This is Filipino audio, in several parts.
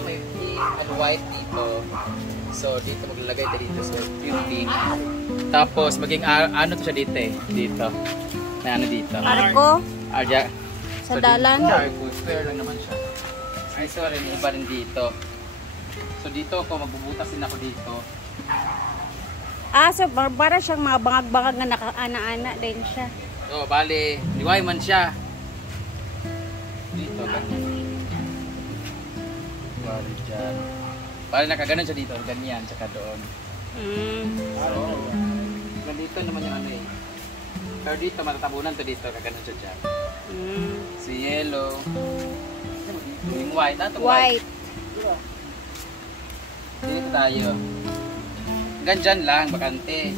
may pink and white dito. So, dito maglalagay tayo dito. So, yung pink. Tapos, maging ano to siya dito eh. Dito. May ano dito. Arko? Arja. Sa dalan? Arko. Square lang naman siya. Ay, sorry. May iba rin dito. So, dito ako. Magbubutasin ako dito. So para siyang mga bangag-bangag na nakaana-ana din siya. So, bali. Liway man siya. Dito, ganyan. Bali dyan. Bali nakaganon siya dito. Ganyan, tsaka doon. So, dito naman yung ano eh. Pero dito, matatabunan to dito. Kaganon siya dyan. Si yellow. Yung white. White. Dito tayo. Hanggang dyan lang, bakante.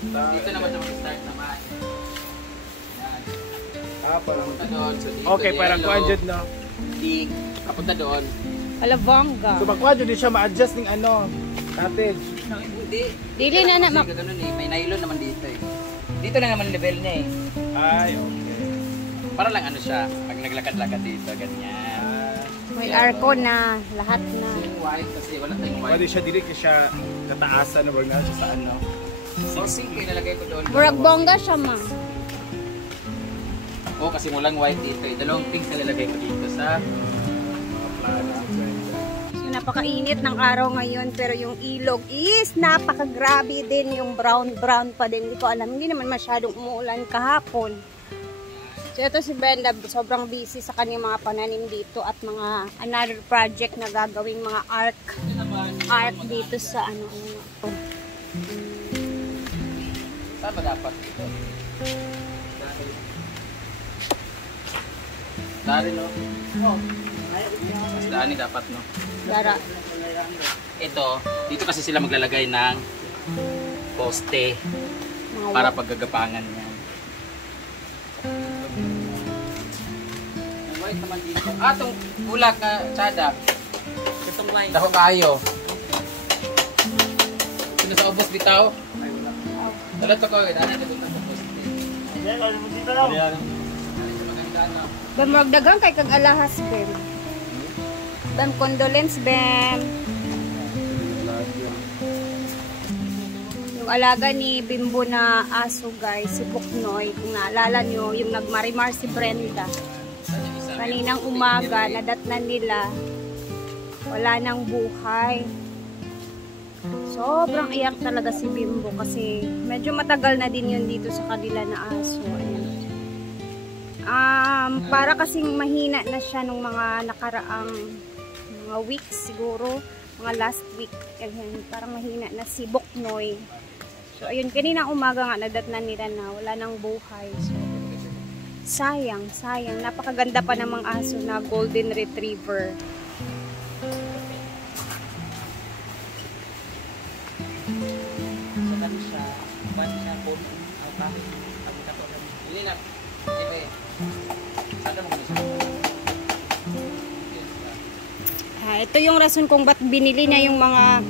Dito naman siya mag-start naman. Yan. Kapunta doon. So, dito, okay, parang kuanjud no? Pink. Kapunta doon. Alabanga. So magkuanjud din siya ma-adjust ng ano, cottage. Hindi. Dili na na. Ganun eh. May nylon naman dito eh. Dito lang naman level niya eh. Ay, okay. Para lang ano siya, pag naglakad-lakad dito, ganyan. May arko na, lahat na. Yung white kasi wala tayong white. Pwede siya dili kasi siya kataasan na wag na siya sa ano. So, sink yung nalagay ko doon. Murag bongga siya, ma. Oo, kasi mulang white dito eh. Dalawang pink na nalagay ko dito sa Mga plano. So, napakainit ng araw ngayon, pero yung ilog is napakagrabe din. Yung brown pa din. Hindi ko alam, hindi naman masyadong umuulan kahapon. So, ito si Brenda, sobrang busy sa kanyang mga pananim dito at mga another project na gagawing mga arc dito sa ano. saan ba dapat ito? Dari no? Mas daan dapat no? Dara. Ito, dito kasi sila maglalagay ng poste para paggagapangan niya. White naman dito. Itong bulak na tsada. Dako kayo. Sino sa ubos bitaw? Dala to ko. Dala dito sa poste. Dito lang. Maganda no? Bam, magdagang kay kag alahas, Bem. Bam, condolence, Bem. Yung alaga ni Bimbo na aso, guys, si Buknoy. Kung naalala nyo, yung nagmarimar si Brenda. Kaninang umaga, nadatnan nila. Wala nang buhay. Sobrang iyak talaga si Bimbo kasi medyo matagal na din yun dito sa kanila na aso. Ayan. Para kasing mahina na siya nung mga nakaraang mga weeks siguro, mga last week. Ayan, parang mahina na si Buknoy. So ayun, kanina umaga nga nadatnan nila na wala nang buhay. So sayang. Napakaganda pa namang aso na golden retriever. Ito yung rason kung ba't binili niya yung mga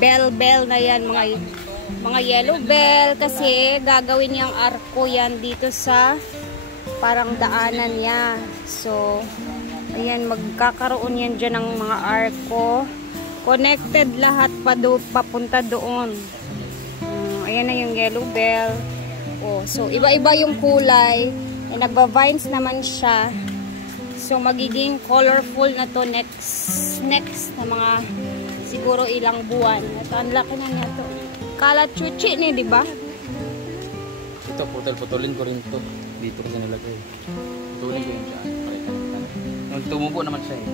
bell na yan, mga yellow bell, kasi gagawin niyang arko yan dito sa parang daanan niya. So ayan, magkakaroon yan dyan ng mga arko. Connected lahat papunta doon. Ayan na yung yellow bell. So iba-iba yung kulay. Nagba-vines naman siya. So magiging colorful na to next na mga siguro ilang buwan. Ito, ang laki na niya to. Kalachuchi ni, di ba? Ito, putol-putulin ko rin to. Dito kasi nilagay. Putulin ko yun siya. Nung tumubo naman siya eh.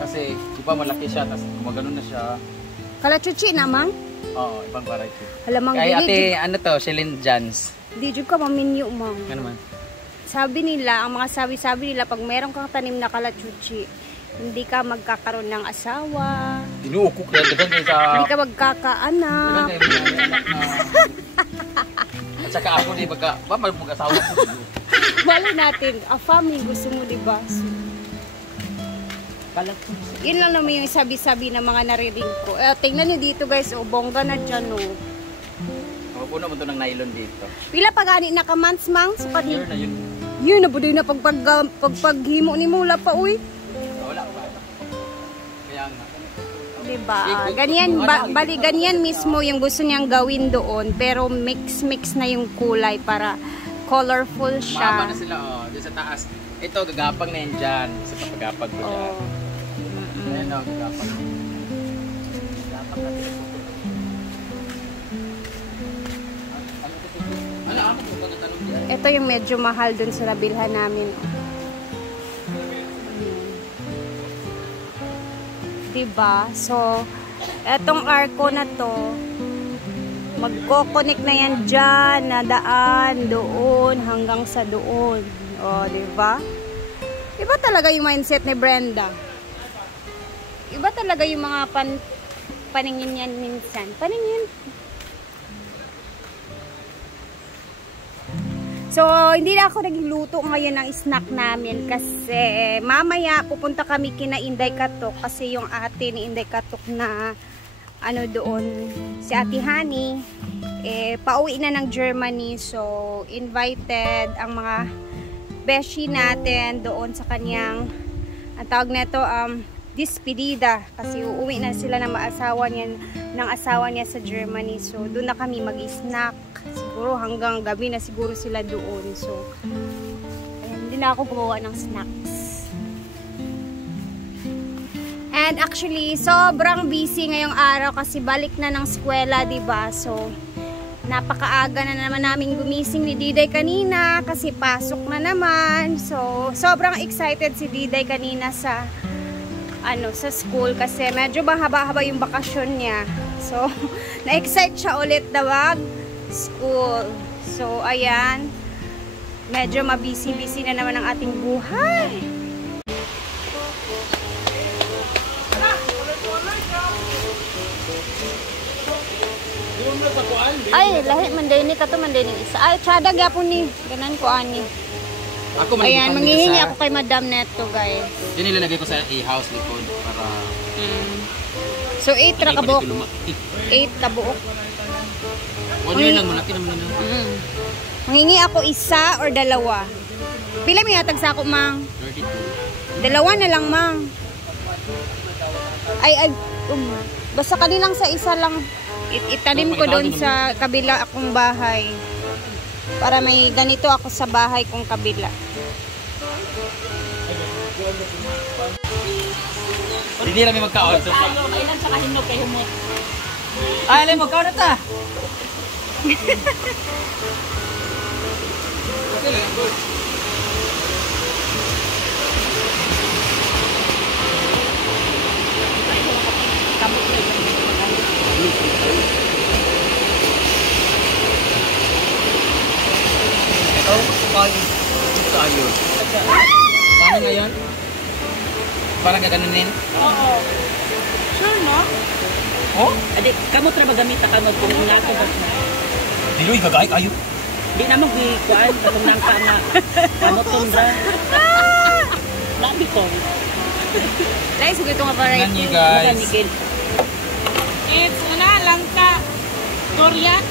Kasi, di ba malaki siya, tapos gumagano na siya. Kalachuchi naman? Oo, ibang variety. Halamang Kaya dili. ate, ano to, Celine Jans. Di jud ka maminyo, mang. Ano man? Sabi nila, ang mga sabi nila, pag meron kang tanim na kalachuchi, hindi ka magkakaroon ng asawa. Inuukok na, dagan kayo sa... Hindi ka magkakaanak. Dagan kayo mga anak na... At saka ako, di ba mag-asawa ko? Wala natin, a family gusto mo, di ba? So, yun lang naman yung sabi-sabi ng mga narinig ko. Tingnan nyo dito guys, bongga na dyan, Puno mo ito ng nylon dito. Pila pa gani na ka months, mang? So, Year na yun. Yun, nabuday na pagpaghimo ni mo, wala pa, uy. Wala pa. Kaya lang. Diba? Ganyan, bali ganyan mismo yung gusto niyang gawin doon, pero mix na yung kulay para colorful Mama siya. na sila, doon sa taas. Ito, gagapag na yan dyan. Sa papagapag ko dyan. Ayan o, gagapag. Gagapag na sila. Ano mo kung natanong dyan? Ito yung medyo mahal dun sa nabilhan namin. Diba? So, etong arko na to, magko-connect na yan dyan, na daan, doon, hanggang sa doon. O, diba? Iba talaga yung mindset ni Brenda. Iba talaga yung mga paningin yan minsan. Paningin. So, hindi na ako nagluto ngayon ng snack namin kasi mamaya pupunta kami kina Inday Katok kasi yung ate ni Inday Katok na ano doon, si Ate Honey, pauwi na ng Germany. So, invited ang mga beshi natin doon sa kanyang, ang tawag nito, despedida kasi uuwi na sila ng asawa niya sa Germany. So, doon na kami mag-snack. Siguro hanggang gabi na siguro sila doon. So, ayan, hindi na ako gumawa ng snacks. And actually, sobrang busy ngayong araw kasi balik na ng eskwela, diba? So, napakaaga na naman namin gumising ni Diday kanina kasi pasok na naman. So, sobrang excited si Diday kanina sa school kasi medyo mahaba-haba yung bakasyon niya. So, na-excite siya ulit na school. So, ayan. Medyo mabisi-bisi na naman ang ating buhay. Ay, lahi manday ni kato manday ni isa. Ay, tsada gyapon ni. Ganan ko ani. Ako ayan, manghihingi ako kay Madam Neto, guys. Yun nilalagay ko sa e-house likod para So 8 ra ka buok. 8 ka buok. 1 year lang malaki naman na. Manghingi ako isa or dalawa. Pila mi hatag sa ako, Mang? 32. Dalawa na lang, Mang. Ay basta kanilang sa isa lang. Itanim ko doon sa kabila akong bahay. Para may ganito ako sa bahay kong kabila. Hindi namin magkaon. Kailan sa kahinog kay humot. Ay, alam mo, kaon na ta. Tayo. Paano ngayon? Parang gaganunin? Oo. Sure mo? Oh? Adi, kamo tra magamit ka mo kung nato ba na. Diloy gagay kayo. Di na mo gikuan kung nangka nga kamo tundra. Labi ko. Dahil siguro ito nga variety. Tingnan niyo guys. It's langka. Korean.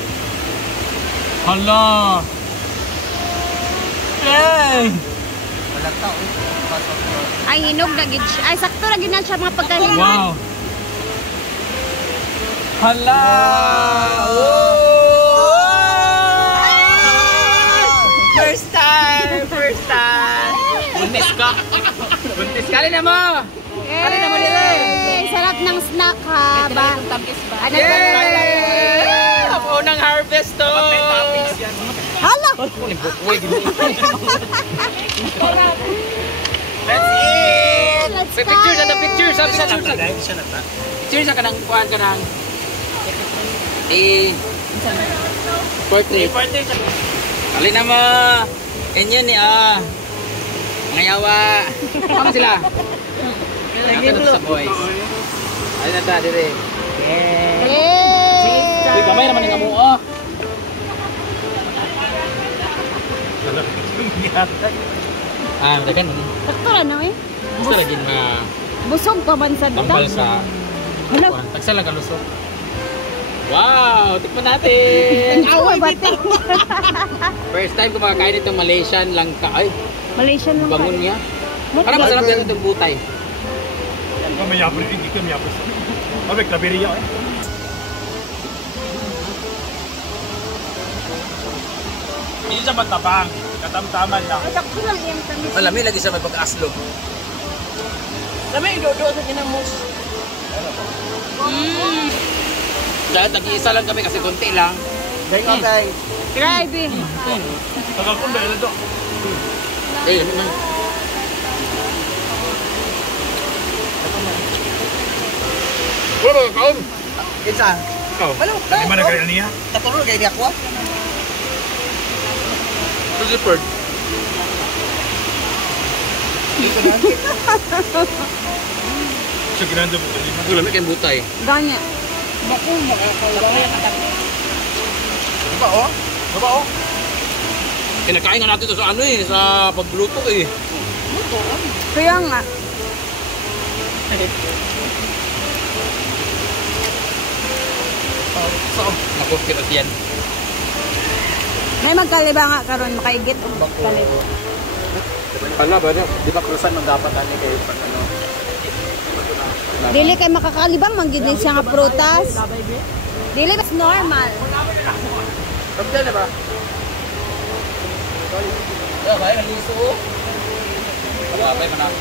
Hala. Yay! Ay, hinog na gid siya. Ay, sakto na gid na siya mga pagkahinog. Wow. Hala! Oh! First time! First time! Buntis ka! Buntis ka rin na mo! Kali na mo dire! Sarap ng snack ha. Ba? Ano ba? Ako ng harvest to! Hala! Let's eat! Let's May picture na picture! Sabi sa Siya picture sa kanang kuhaan ka ng portrait. Kali na mo! Inyo ni ngayawa! Kama sila? Natin sa boys. Ay na ta, dire. Yay! Uy, kamay naman yung kamuha. Dagan mo ni. Sakto na no eh. Gusto lagi na Busog pa man sa tambal dita. sa Hello. tagsa lang kalusok. Wow! Tikman natin! Awa bata. First time ko makakain itong Malaysian langka. Ay, Malaysian lang bangon tayo. niya. Parang masarap din itong butay. mayabro rin, hindi ka mayabro sa. Mabek, labiriya eh. Hindi siya matabang, katamtaman lang. Sakto lang yung tamis. Malami lagi sa may pag-aslo. Kami, idodo sa ginamos. Dahil tag-iisa lang kami kasi konti lang. Okay. Grabe. Tagal ko dahil ito. Eh, naman. Wala ba kaon? Isa. Ikaw, hindi man nagkaya niya? Katulog kayo niya ko. Rutherford. Siya ginanda mo kalima. Malami kayong butay. Ganyan. Baku, makakawala. Diba oh? Diba oh? Kinakain nga natin ito sa ano eh, sa pagluto eh. Kaya nga. So, naku, kirat yan. May magkaliba nga karon makaigit. Pala ba niya? Di ba krusan man dapat ano kayo pag ano? Dili kay makakalibang manggid din siya nga prutas. Dili mas normal. Kapag na ba? Yeah, kaya naliso. Kapabay man ako.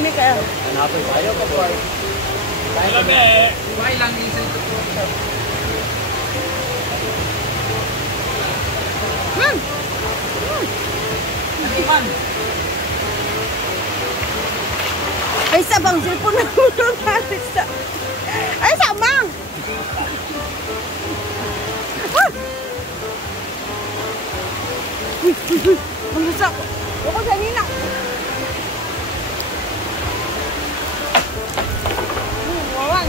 Mika. Hanapin pa ayaw ka boy. Alam eh. Kumain lang minsan ito. Naliman. Ay sabang silpon na ulo natin sa. Ay sabang. Ang gusak. Ako sa nina. Wawan.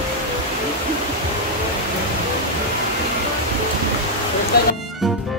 First time.